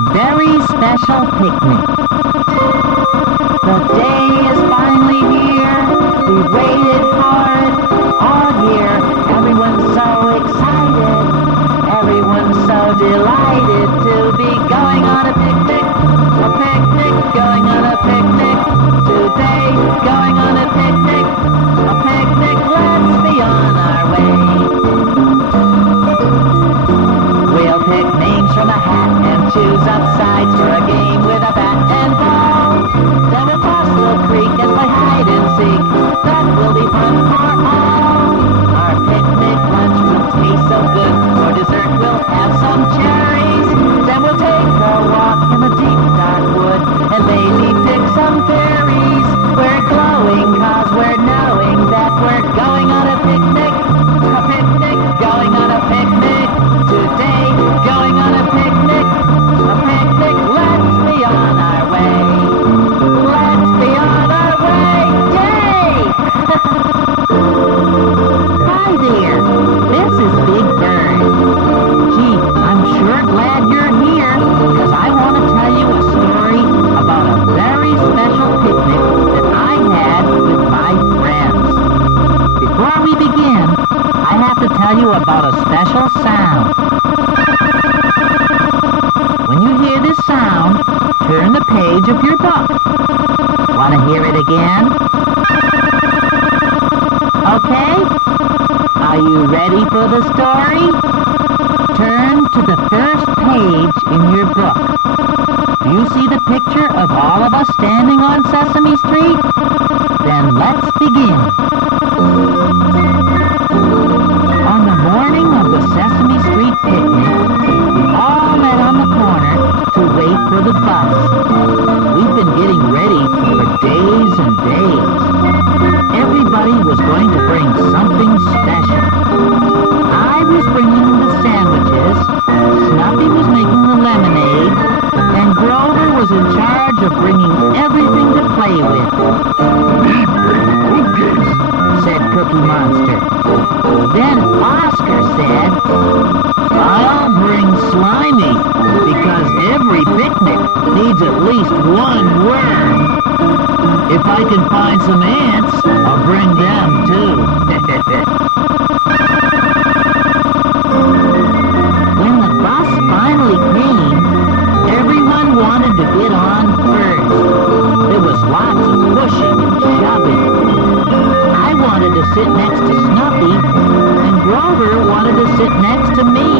very special picnic. The day is finally here. We've waited for it all year. Everyone's so excited. Everyone's so delighted to be going on a picnic. A picnic, going on a picnic. Today, going on a picnic. A picnic, let's be on our way. We'll pick names from a hat and choose up sides for a game with a bat and ball. Then we'll cross the creek and play hide and seek. That will be fun for all. Our picnic lunch will taste so good. For dessert we'll have some cherries. Then we'll take a walk in the deep dark wood and maybe pick some berries. We're glowing 'cause we're knowing that we're going on a picnic. A picnic, going on a picnic. Today, going on a picnic. A picnic, let's be on our way. Let's be on our way. Yay! Hi there. This is Big Bird. Gee, I'm sure glad you're here, because I want to tell you a story about a very special picnic that I had with my friends. Before we begin, I have to tell you about a special sound. When you hear this sound, turn the page of your book. Want to hear it again? Okay? Are you ready for the story? Turn to the first page in your book. Do you see the picture of all of us standing on Sesame Street? Then let's begin. On the morning of the Sesame Street picnic, we all met on the corner to wait for the bus. We've been getting ready for days and days. Everybody was going to bring something special. I was bringing the sandwiches, Snuffy was making the lemonade, and Grover was in charge of bringing everything to play with. Me bring cookies, said Cookie Monster. Then Oscar said, I'll bring Slimy, because every picnic needs at least one worm. If I can find some ants, I'll bring them too. When the bus finally came, everyone wanted to get on first. There was lots of pushing and shoving. I wanted to sit next to Snuffy, and Grover wanted to sit next to me.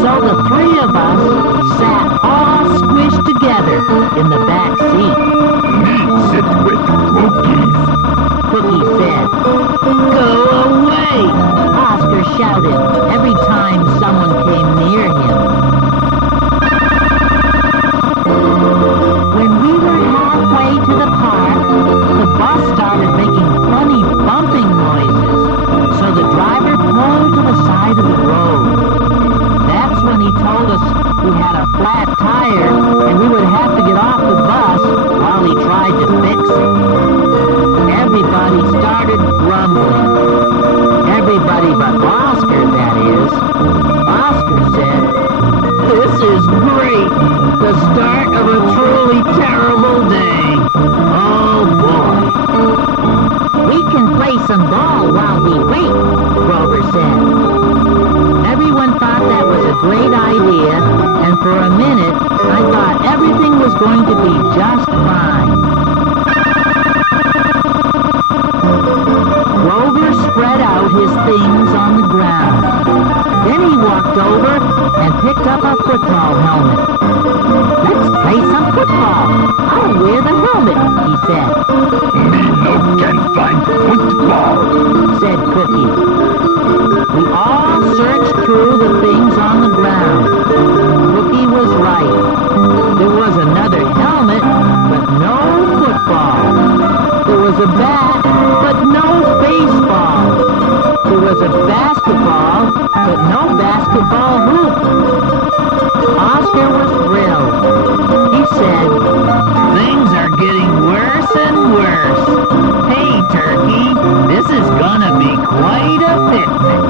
So the three of us sat all squished together in the back seat. me sit with cookies. Cookie said. Go away! Oscar shouted every time someone came near him. When we were halfway to the park, the bus started making funny bumping noises, so the driver pulled to the side of the road. That's when he told us he had a flat tire and we would have to get off the bus while he tried to fix it. Everybody started grumbling. Everybody but Oscar, that is. Oscar said, This is great! The start of a truly terrible day. Oh boy. We can play some ball while we wait, Grover said. Everyone thought that was a great idea, and for a minute, I thought everything was going to be just fine. Grover spread out his things on the ground. Then he walked over and picked up a football helmet. Let's play some football. I'll wear the helmet, he said. Me no can find football, said Cookie. We all searched through the things on the ground. Cookie was right. There was another helmet, but no football. There was a bat, but no baseball. There was a basketball, but no basketball hoop. Oscar was thrilled. He said, Things are getting worse and worse. Hey, Turkey, this is gonna be quite a picnic.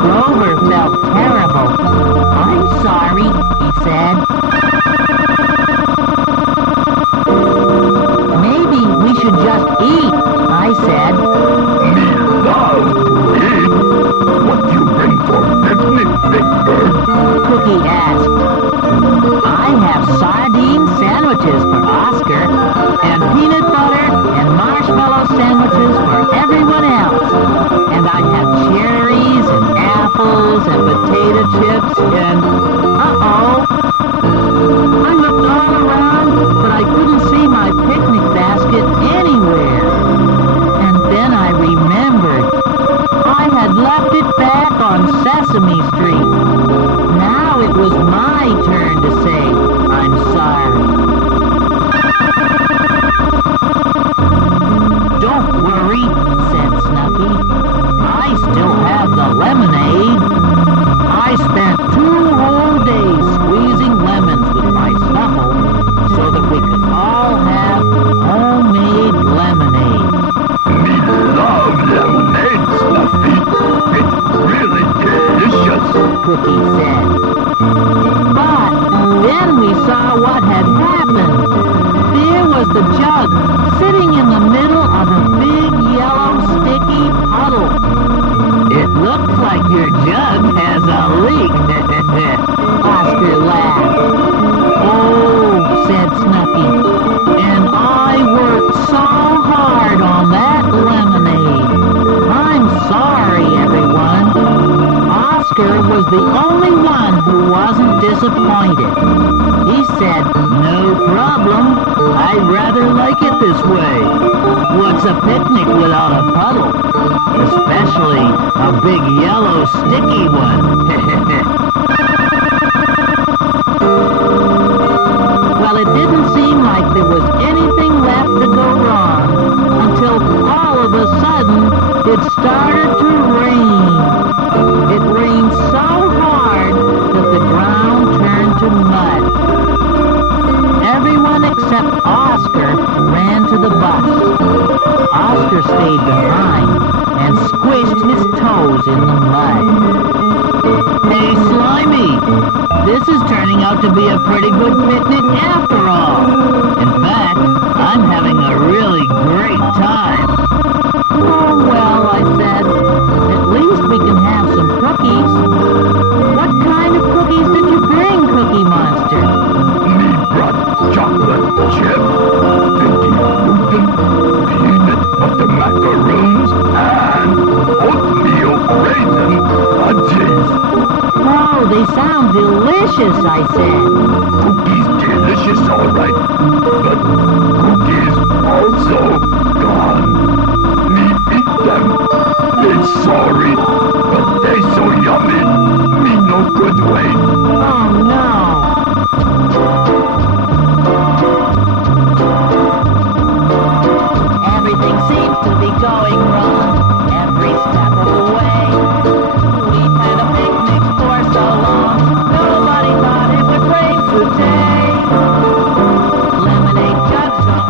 Grover felt terrible. I'm sorry, he said. Maybe we should just eat, I said. Me love to eat. What you bring for picnic, Big Bird? Cookie asked. I have sardine sandwiches for Oscar, and peanut butter and marshmallow sandwiches for everyone else. And I have cherries and apples and potato chips and... Uh-oh! I looked all around, but I couldn't see my picnic basket anywhere. And then I remembered. I had left it back on Sesame Street. Now it was my turn to say, I'm sorry. Don't worry, said Snuffy. I still have the lemonade. I spent 2 whole days squeezing lemons with my Snuffle so that we could all have homemade lemonade. Me love lemonade, Snuffy. It's really delicious. Cookie said. But then we saw what had happened. There was the jug sitting in the middle of a big yellow sticky puddle. It looks like your jug has a leak. Oscar laughed. Oh, said Snuffy. And I worked so hard on that lemonade. I'm sorry, everyone. Oscar was the only one who wasn't disappointed. He said, no problem. I rather like it this way. What's a picnic without a puddle? Especially a big yellow sticky one. Well, it didn't seem like there was anything left to go wrong until all of a sudden it started to rain. It rained so hard that the ground turned to mud. Everyone except Oscar ran to the bus. Oscar stayed behind and squished his toes in the mud. Hey, Slimy! This is turning out to be a pretty good picnic after all. In fact, I'm having a really great time. Oh, well, I said, at least we can have some cookies. What kind of cookies did you bring, Cookie Monster? Me brought chocolate chip, sticky gluten, peanut butter macaroons, and oatmeal raisin fudges. Oh, they sound delicious, I said. Cookies delicious, all right, but cookies also gone. Me eat them. They sorry, but they so yummy. Me no good way. Oh, no. Everything seems to be going wrong every step of the way. We've had a picnic for so long, nobody thought it would rain today. Lemonade jugs are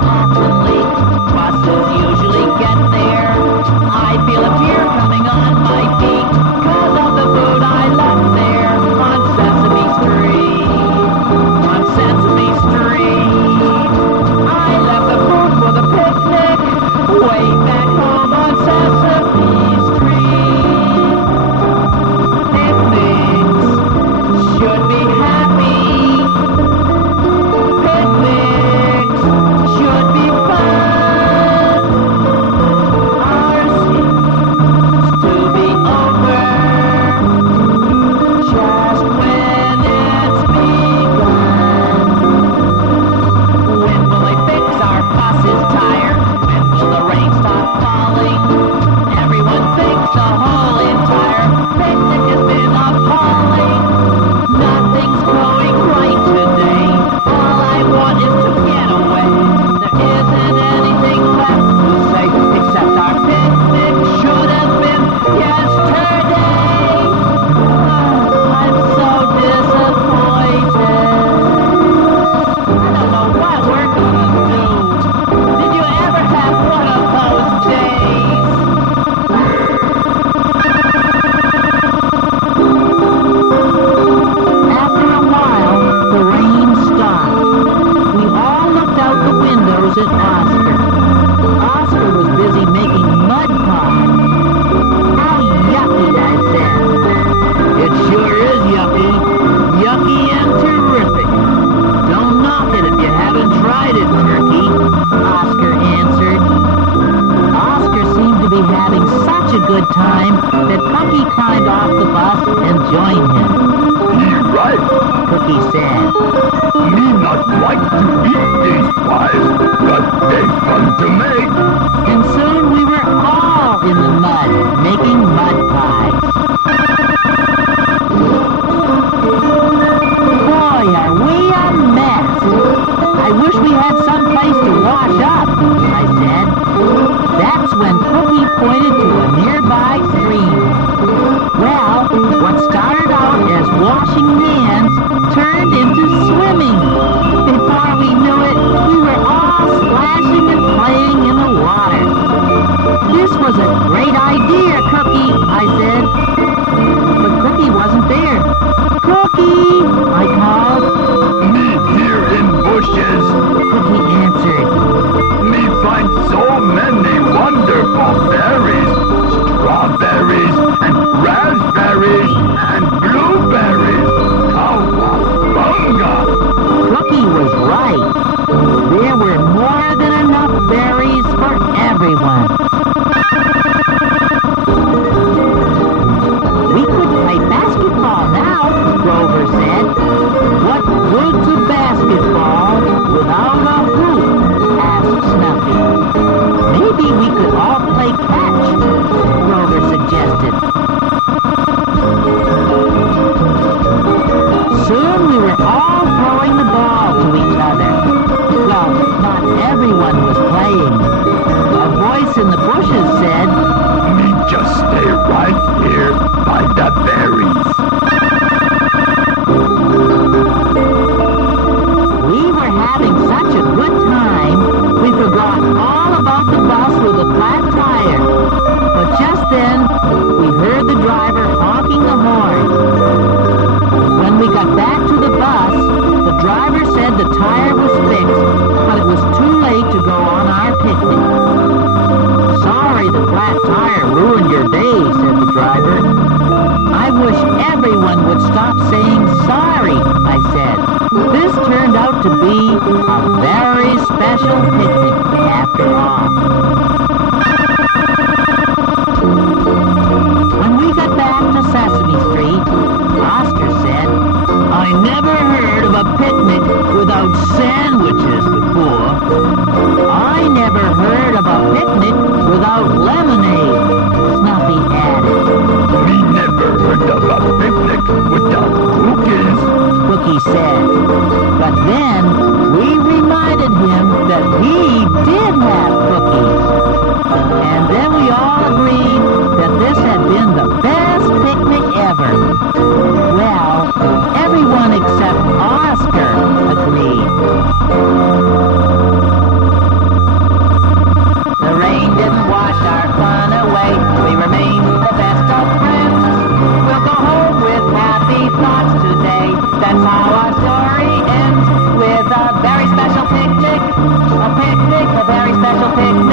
at Oscar. Oscar was busy making mud pie. How yucky, I said. It sure is yucky. Yucky and terrific. Don't knock it if you haven't tried it, Turkey, Oscar answered. Oscar seemed to be having such a good time that Cookie climbed off the bus and joined him. He right. Cookie said, Me not like to eat these pies, but they fun to make. and soon we were all in the mud, making mud pies. Boy, are we a mess. I wish we had some place to wash up, I said. That's when Cookie pointed to a nearby stream. Well, what started out as washing hands turned into swimming. Before we knew it, we were all splashing and playing in the water. This was a great idea, Cookie, I said. But Cookie wasn't there. Cookie, I called. Me here in bushes. Cookie answered. Me find so many wonderful berries. Strawberries and raspberries and blueberries. Cowabunga! Cookie was right. There were more than enough berries for everyone. We could play basketball now, Grover said. What good's a basketball without a hoop? Asked Snuffy. Maybe we could all play catch, Grover suggested. Soon we were all throwing the ball to each other. Well, not everyone was playing. A voice in the bushes said, Me just stay right here by the berries. we were having such a good time, we forgot all about the bus with a flat tire. But just then, we heard the driver honking the horn. When we got back to the bus, the driver said the tire was fixed, but it was too late to go on our picnic. Sorry the flat tire ruined your day, said the driver. I wish everyone would stop saying sorry, I said. This turned out to be a very special picnic after all. When we got back to Sesame Street, Oscar said, I never heard of a picnic without sandwiches before. I never heard of a picnic without lemonade, Snuffy added. Me never heard of a picnic without cookies. Cookie said. But then we reminded him that he did have cookies. And then we all agreed that this had been the best picnic ever. Well, everyone except Oscar agreed. The rain didn't wash our fun away. We remain the best of friends. We'll go home with happy thoughts today. That's how our story ends, with a very special picnic. A picnic, a very special picnic.